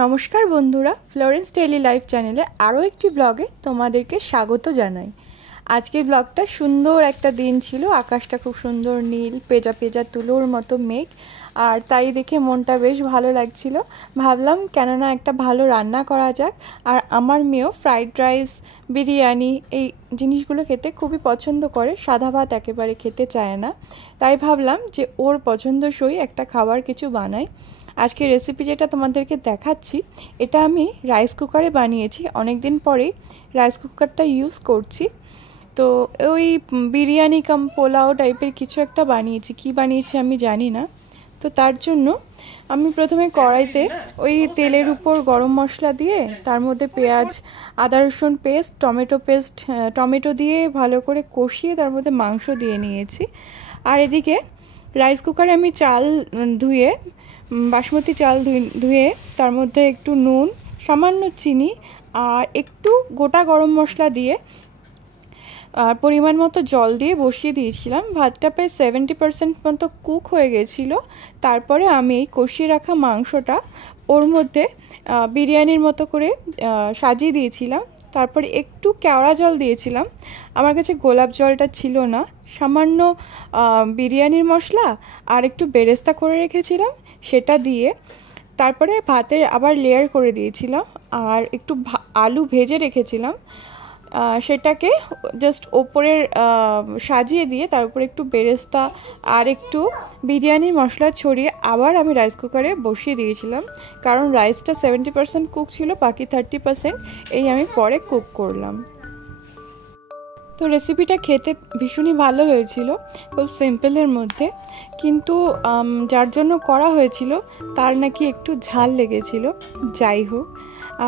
নমস্কার বন্ধুরা, Florence daily life চ্যানেলে আরও একটি ব্লগে তোমাদেরকে স্বাগত জানাই। আজকের ব্লগটা সুন্দর একটা দিন ছিল, আকাশটা খুব সুন্দর নীল, পেজা পেজা তুলোর মতো মেঘ, আর তাই দেখে মনটা বেশ ভালো লাগছিল। ভাবলাম কেননা একটা ভালো রান্না করা যাক। আর আমার মেয়েও ফ্রাইড রাইস, বিরিয়ানি এই জিনিসগুলো খেতে খুবই পছন্দ করে, সাদা ভাত একেবারে খেতে চায় না। তাই ভাবলাম যে ওর পছন্দসই একটা খাবার কিছু বানাই। আজকে রেসিপি যেটা তোমাদেরকে দেখাচ্ছি, এটা আমি রাইস কুকারে বানিয়েছি। অনেক দিন পরেই রাইস কুকারটা ইউজ করছি। তো ওই বিরিয়ানি কাম পোলাও টাইপের কিছু একটা বানিয়েছি, কি বানিয়েছি আমি জানি না। তো তার জন্য আমি প্রথমে কড়াইতে ওই তেলের উপর গরম মশলা দিয়ে তার মধ্যে পেঁয়াজ, আদা রসুন পেস্ট, টমেটো দিয়ে ভালো করে কষিয়ে তার মধ্যে মাংস দিয়ে নিয়েছি। আর এদিকে রাইস কুকারে আমি চাল ধুয়ে, বাসমতি চাল ধুয়ে তার মধ্যে একটু নুন, সামান্য চিনি আর একটু গোটা গরম মশলা দিয়ে আর পরিমাণ মতো জল দিয়ে বসিয়ে দিয়েছিলাম। ভাতটা প্রায় 70% মতো কুক হয়ে গেছিলো। তারপরে আমি এই কষিয়ে রাখা মাংসটা ওর মধ্যে বিরিয়ানির মতো করে সাজিয়ে দিয়েছিলাম। তারপরে একটু কেওড়া জল দিয়েছিলাম, আমার কাছে গোলাপ জলটা ছিল না। সামান্য বিরিয়ানির মশলা আর একটু বেরেস্তা করে রেখেছিলাম, সেটা দিয়ে তারপরে ভাতের আবার লেয়ার করে দিয়েছিলাম। আর একটু আলু ভেজে রেখেছিলাম, সেটাকে জাস্ট ওপরের সাজিয়ে দিয়ে তার উপরে একটু বেরেস্তা আর একটু বিরিয়ানির মশলা ছড়িয়ে আবার আমি রাইস কুকারে বসিয়ে দিয়েছিলাম। কারণ রাইসটা 70% কুক ছিল, বাকি 30% এই আমি পরে কুক করলাম। তো রেসিপিটা খেতে ভীষণই ভালো হয়েছিল, খুব সিম্পলের মধ্যে। কিন্তু যার জন্য করা হয়েছিল তার নাকি একটু ঝাল লেগেছিল। যাই হোক,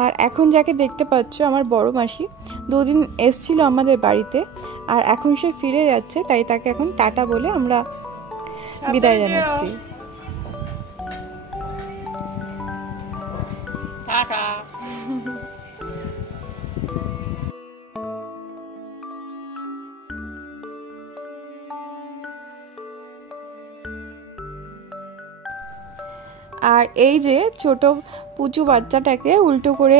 আর এখন যাকে দেখতে পাচ্ছ আমার বড় মাসি, 2 দিন এসছিল আমাদের বাড়িতে, আর এখন সে ফিরে যাচ্ছে। তাই তাকে এখন টাটা বলে আমরা বিদায় জানাচ্ছি। টাটা। আর এই যে ছোট পুচু বাচ্চাটাকে উল্টো করে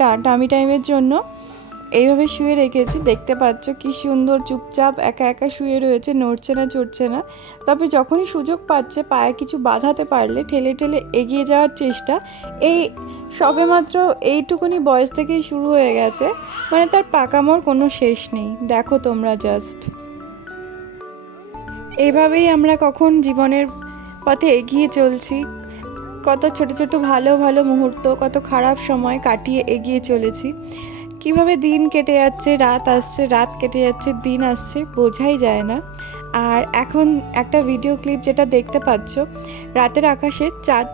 তার টামি টাইমের জন্য এইভাবে শুয়ে রেখেছি। দেখতে পাচ্ছ কি সুন্দর চুপচাপ একা একা শুয়ে রয়েছে, নড়ছে না চড়ছে না। তবে যখনই সুযোগ পাচ্ছে পায়ে কিছু বাঁধাতে পারলে ঠেলে ঠেলে এগিয়ে যাওয়ার চেষ্টা। এই সবেমাত্র এইটুকুনি বয়স থেকেই শুরু হয়ে গেছে, মানে তার পাকামোর কোনো শেষ নেই। দেখো তোমরা জাস্ট। এইভাবেই আমরা কখন জীবনের পথে এগিয়ে চলছি, কত ছোট ছোট ভালো ভালো মুহূর্ত, কত খারাপ সময় কাটিয়ে এগিয়ে চলেছি। কিভাবে দিন কেটে যাচ্ছে, রাত আসছে, রাত কেটে যাচ্ছে, দিন আসছে, বোঝাই যায় না। আর এখন একটা ভিডিও ক্লিপ যেটা দেখতে পাচ্ছ, রাতের আকাশে চাঁদ,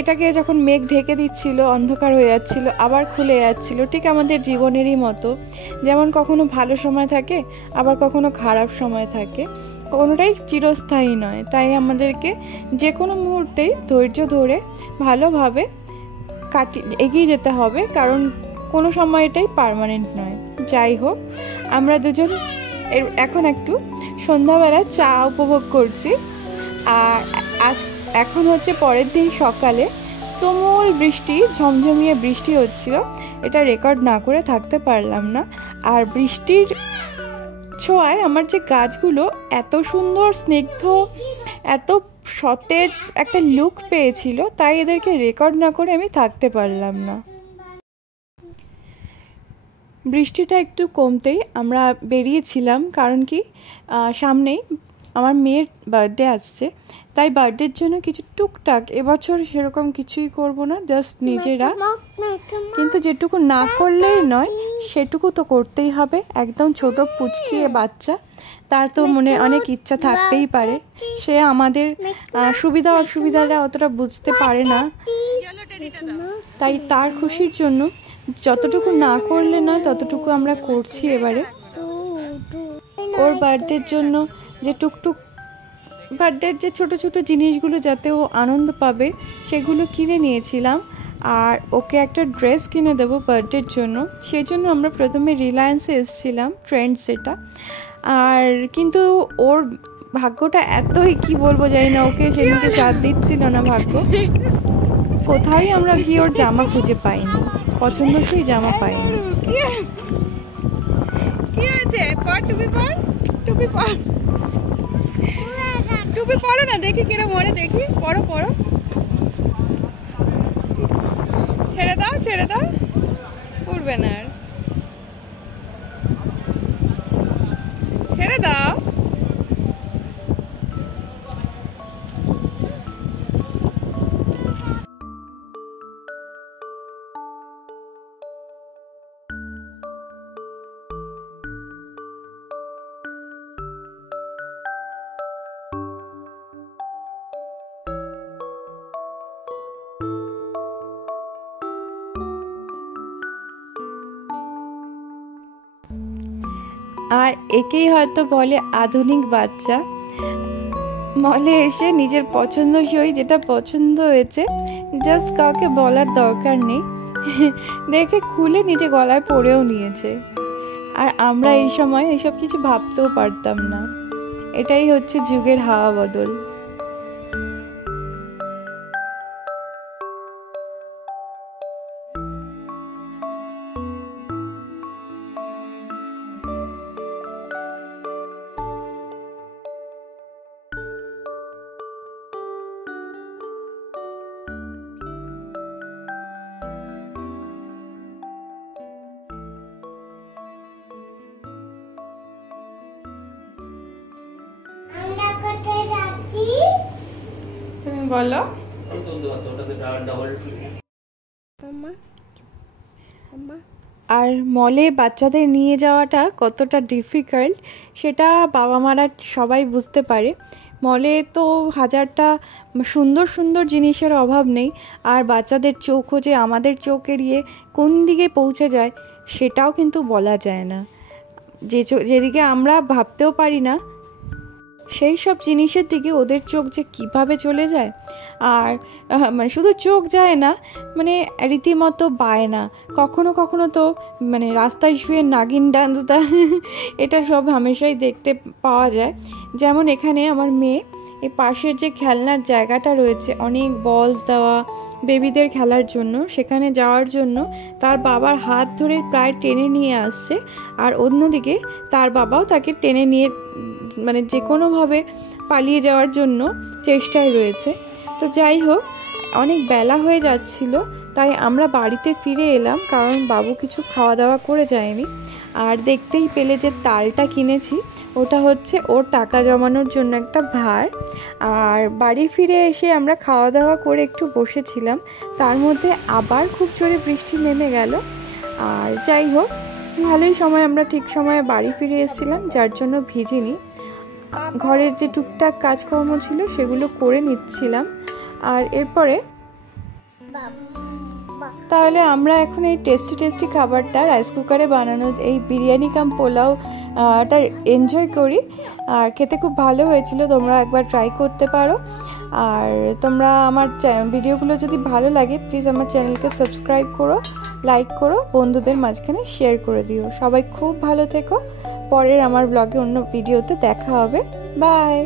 এটাকে যখন মেঘ ঢেকে দিচ্ছিল, অন্ধকার হয়ে যাচ্ছিল, আবার খুলে যাচ্ছিল, ঠিক আমাদের জীবনেরই মতো। যেমন কখনো ভালো সময় থাকে, আবার কখনো খারাপ সময় থাকে, কোনোটাই চিরস্থায়ী নয়। তাই আমাদেরকে যে কোনো মুহূর্তেই ধৈর্য ধরে ভালোভাবে এগিয়ে যেতে হবে, কারণ কোনো সময়টাই পার্মানেন্ট নয়। যাই হোক, আমরা দুজন এখন একটু সন্ধ্যাবেলা চা উপভোগ করছি। আর এখন হচ্ছে পরের দিন সকালে, তুমুল বৃষ্টি, ঝমঝমিয়ে বৃষ্টি হচ্ছিল। এটা রেকর্ড না করে থাকতে পারলাম না। আর বৃষ্টির ছোঁয়ায় আমার যে গাছগুলো এত সুন্দর স্নিগ্ধ, এত সতেজ একটা লুক পেয়েছিল, তাই এদেরকে রেকর্ড না করে আমি থাকতে পারলাম না। বৃষ্টিটা একটু কমতেই আমরা বেরিয়েছিলাম, কারণ কি সামনেই আমার মেয়ের বার্থডে আসছে। তাই বার্থডের জন্য কিছু টুকটাক, এবছর সেরকম কিছুই করব না, জাস্ট নিজেরা। কিন্তু যেটুকু না করলেই নয়, সেটুকু তো করতেই হবে। একদম ছোট পুচকিয়ে বাচ্চা, তার তো মনে অনেক ইচ্ছা থাকতেই পারে। সে আমাদের সুবিধা অসুবিধাটা অতটা বুঝতে পারে না, তাই তার খুশির জন্য যতটুকু না করলে নয় ততটুকু আমরা করছি এবারে। ওর বার্থডের জন্য যে টুকটুক বার্থডের যে ছোট ছোট জিনিসগুলো যাতে ও আনন্দ পাবে, সেগুলো কিনে নিয়েছিলাম। আর ওকে একটা ড্রেস কিনে দেবো বার্থডের জন্য, সেই জন্য আমরা প্রথমে রিলায়েন্সে এসেছিলাম, ট্রেন্ডস যেটা। আর কিন্তু ওর ভাগ্যটা এতই, কি বলবো জানি না, ওকে সেদিনকে সাথ দিচ্ছিল না ভাগ্য। কোথায় আমরা গিয়ে ওর জামা খুঁজে পাইনি, পছন্দসই জামা পাইনি। কি হয়েছে? পর টুপি পর, টুপি পর, টুপি পরো না, দেখি কিরম মরে, দেখি পরো পরো। ছেড়ে দাও ছেড়ে দাও, উঠবে না আর, ছেড়ে দাও। আর একেই হয়তো বলে আধুনিক বাচ্চা। মলে এসে নিজের পছন্দসই যেটা পছন্দ হয়েছে জাস্ট কাউকে বলার দরকার নেই, দেখে খুলে নিজে গলায় পরেও নিয়েছে। আর আমরা এই সময় এইসব কিছু ভাবতেও পারতাম না। এটাই হচ্ছে যুগের হাওয়া বদল। বলো। আর মলে বাচ্চাদের নিয়ে যাওয়াটা কতটা ডিফিকাল্ট সেটা বাবা মারা সবাই বুঝতে পারে। মলে তো হাজারটা সুন্দর সুন্দর জিনিসের অভাব নেই, আর বাচ্চাদের চোখও যে আমাদের চোখ এড়িয়ে কোন দিকে পৌঁছে যায় সেটাও কিন্তু বলা যায় না। যেদিকে আমরা ভাবতেও পারি না সেই সব জিনিসের দিকে ওদের চোখ যে কিভাবে চলে যায়। আর মানে শুধু চোখ যায় না, মানে রীতিমতো বায়না, কখনো কখনো তো মানে রাস্তায় শুয়ে নাগিন ডান্স দেয়, এটা সব হামেশাই দেখতে পাওয়া যায়। যেমন এখানে আমার মেয়ে এই পাশের যে খেলনার জায়গাটা রয়েছে, অনেক বলস দেওয়া বেবিদের খেলার জন্য, সেখানে যাওয়ার জন্য তার বাবার হাত ধরে প্রায় টেনে নিয়ে আসছে, আর অন্যদিকে তার বাবাও তাকে টেনে নিয়ে মানে যে কোনোভাবে পালিয়ে যাওয়ার জন্য চেষ্টায় রয়েছে। তো যাই হোক, অনেক বেলা হয়ে যাচ্ছিল, তাই আমরা বাড়িতে ফিরে এলাম, কারণ বাবু কিছু খাওয়া দাওয়া করে যায়নি। আর দেখতেই পেলে যে তালটা কিনেছি, ওটা হচ্ছে ওর টাকা জমানোর জন্য একটা ধার। আর বাড়ি ফিরে এসে আমরা খাওয়া দাওয়া করে একটু বসেছিলাম, তার মধ্যে আবার খুব জোরে বৃষ্টি নেমে গেল। আর যাই হোক, ভালোই সময় আমরা ঠিক সময়ে বাড়ি ফিরে এসেছিলাম, যার জন্য ভিজিনি। ঘরের যে টুকটাক কাজকর্ম ছিল সেগুলো করে নিচ্ছিলাম। আর এরপরে তাহলে আমরা এখন এই টেস্টি খাবারটা রাইস কুকারে বানানো এই বিরিয়ানি কাম পোলাওটা এনজয় করি। আর খেতে খুব ভালো হয়েছিল, তোমরা একবার ট্রাই করতে পারো। আর তোমরা আমার ভিডিওগুলো যদি ভালো লাগে প্লিজ আমার চ্যানেলকে সাবস্ক্রাইব করো, লাইক করো, বন্ধুদের মাঝখানে শেয়ার করে দিও। সবাই খুব ভালো থেকো। পরের আমার ব্লগে অন্য ভিডিওতে দেখা হবে। বাই।